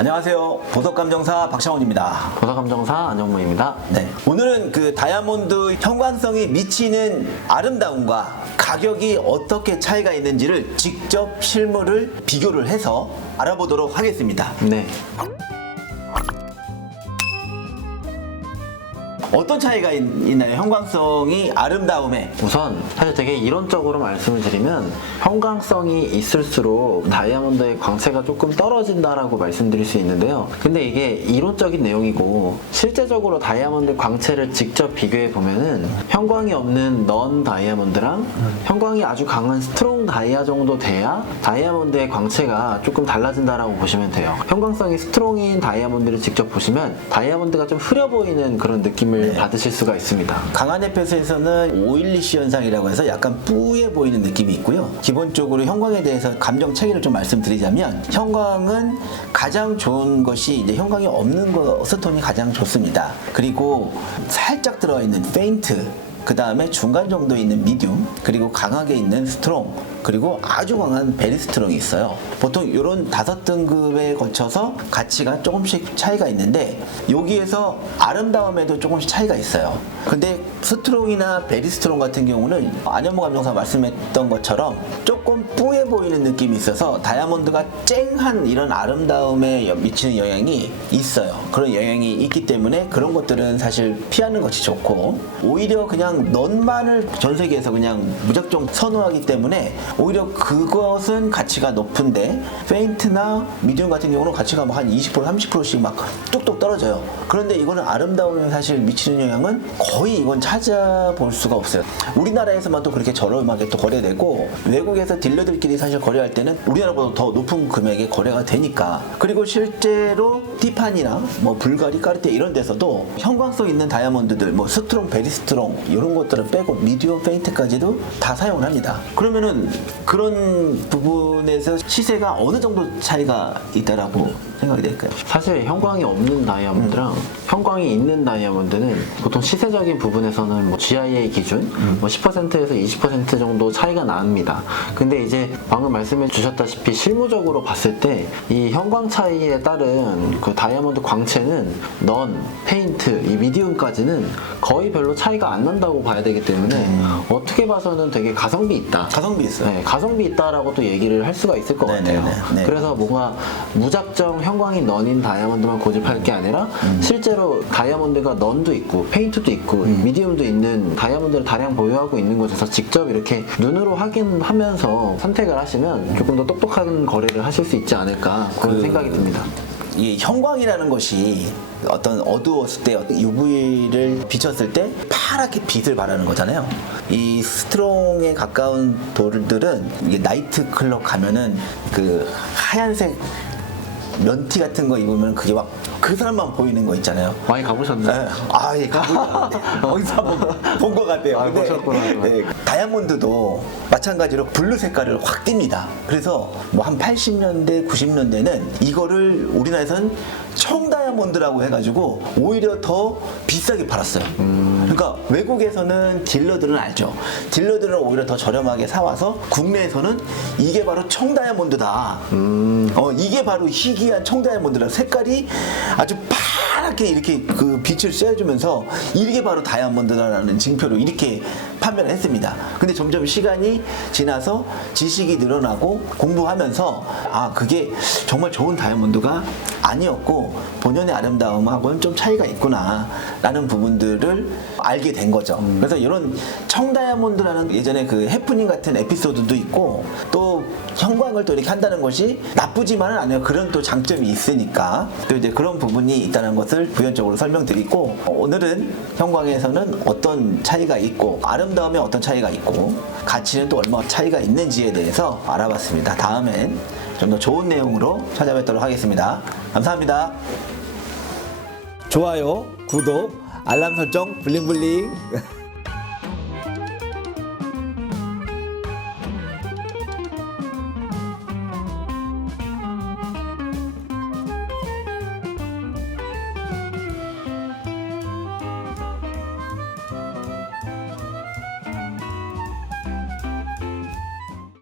안녕하세요. 보석감정사 박창원입니다. 보석감정사 안정무입니다. 네. 오늘은 그 다이아몬드 형광성이 미치는 아름다움과 가격이 어떻게 차이가 있는지를 직접 실물을 비교를 해서 알아보도록 하겠습니다. 네. 어떤 차이가 있나요? 형광성이 아름다움에. 우선 사실 되게 이론적으로 말씀을 드리면 형광성이 있을수록 다이아몬드의 광채가 조금 떨어진다라고 말씀드릴 수 있는데요. 근데 이게 이론적인 내용이고 실제적으로 다이아몬드 광채를 직접 비교해 보면은 형광이 없는 넌 다이아몬드랑 형광이 아주 강한 스트롱 다이아 정도 돼야 다이아몬드의 광채가 조금 달라진다라고 보시면 돼요. 형광성이 스트롱인 다이아몬드를 직접 보시면 다이아몬드가 좀 흐려 보이는 그런 느낌을 받으실 수가 있습니다. 강한 햇볕에서는 오일리시 현상이라고 해서 약간 뿌예 보이는 느낌이 있고요. 기본적으로 형광에 대해서 감정 차이를 좀 말씀드리자면 형광은 가장 좋은 것이 이제 형광이 없는 거 스톤이 가장 좋습니다. 그리고 살짝 들어있는 페인트, 그 다음에 중간 정도 있는 미디움, 그리고 강하게 있는 스트롱, 그리고 아주 강한 베리 스트롱이 있어요. 보통 이런 5등급에 거쳐서 가치가 조금씩 차이가 있는데 여기에서 아름다움에도 조금씩 차이가 있어요. 근데 스트롱이나 베리 스트롱 같은 경우는 안현무 감정사 말씀했던 것처럼 조금 뿌예 보이는 느낌이 있어서 다이아몬드가 쨍한 이런 아름다움에 미치는 영향이 있어요. 그런 영향이 있기 때문에 그런 것들은 사실 피하는 것이 좋고, 오히려 그냥 넌만을 전 세계에서 그냥 무작정 선호하기 때문에 오히려 그것은 가치가 높은데 페인트나 미디움 같은 경우는 가치가 한 20% 30%씩 막 뚝뚝 떨어져요. 그런데 이거는 아름다움에 사실 미치는 영향은 거의 이건 찾아볼 수가 없어요. 우리나라에서만 또 그렇게 저렴하게 또 거래되고, 외국에서 딜러들끼리 사실 거래할 때는 우리나라보다 더 높은 금액에 거래가 되니까. 그리고 실제로 티파니나 뭐 불가리, 까르띠에 이런 데서도 형광성 있는 다이아몬드들, 뭐 스트롱, 베리 스트롱 이런 것들을 빼고 미디움, 페인트까지도 다 사용을 합니다. 그러면은 그런 부분에서 시세가 어느 정도 차이가 있다라고 생각이 될까요? 사실 형광이 없는 다이아몬드랑 형광이 있는 다이아몬드는 보통 시세적인 부분에서는 뭐 GIA 기준 뭐 10%에서 20% 정도 차이가 납니다. 근데 이제 방금 말씀해 주셨다시피 실무적으로 봤을 때 이 형광 차이에 따른 그 다이아몬드 광채는 넌, 페인트, 이 미디움까지는 거의 별로 차이가 안 난다고 봐야 되기 때문에 어떻게 봐서는 되게 가성비 있다. 가성비 있어요. 네, 가성비 있다라고 또 얘기를 할 수가 있을 것 같아요. 네. 그래서 뭔가 무작정 형광이 넌인 다이아몬드만 고집할 게 아니라 실제로 다이아몬드가 넌도 있고 페인트도 있고 미디움도 있는 다이아몬드를 다량 보유하고 있는 곳에서 직접 이렇게 눈으로 확인하면서 선택을 하시면 조금 더 똑똑한 거래를 하실 수 있지 않을까 그런 생각이 듭니다. 이 형광이라는 것이 어떤 어두웠을 때 어떤 UV를 비쳤을 때 파랗게 빛을 발하는 거잖아요. 이 스트롱에 가까운 돌들은 이게 나이트 클럽 가면은 그 하얀색 면티 같은 거 입으면 그게 막 그 사람만 보이는 거 있잖아요. 많이 가보셨나요? 예, 가보셨는데 어디서 한번 본 것 같아요. 보셨구나. 네, 다이아몬드도 마찬가지로 블루 색깔을 확 띱니다. 그래서 뭐 한 80년대, 90년대는 이거를 우리나라에서는 청다이아몬드라고 해가지고 오히려 더 비싸게 팔았어요. 그러니까 외국에서는 딜러들은 알죠. 딜러들은 오히려 더 저렴하게 사와서 국내에서는 이게 바로 청다이아몬드다. 이게 바로 희귀한 청다이아몬드라. 색깔이 아주 파랗게 이렇게 그 빛을 쐬주면서 이게 바로 다이아몬드다라는 징표로 이렇게 판매를 했습니다. 근데 점점 시간이 지나서 지식이 늘어나고 공부하면서 그게 정말 좋은 다이아몬드가 아니었고 본연의 아름다움하고는 좀 차이가 있구나 라는 부분들을 알게 된 거죠. 그래서 이런 청다이아몬드라는 예전에 그 해프닝 같은 에피소드도 있고, 또 형광을 또 이렇게 한다는 것이 나쁘지만은 않아요. 그런 또 장점이 있으니까 또 이제 그런 부분이 있다는 것을 부연적으로 설명드리고, 오늘은 형광에서는 어떤 차이가 있고 아름다움에 어떤 차이가 있고 가치는 또 얼마 차이가 있는지에 대해서 알아봤습니다. 다음엔 좀 더 좋은 내용으로 찾아뵙도록 하겠습니다. 감사합니다. 좋아요, 구독, 알람 설정 블링블링.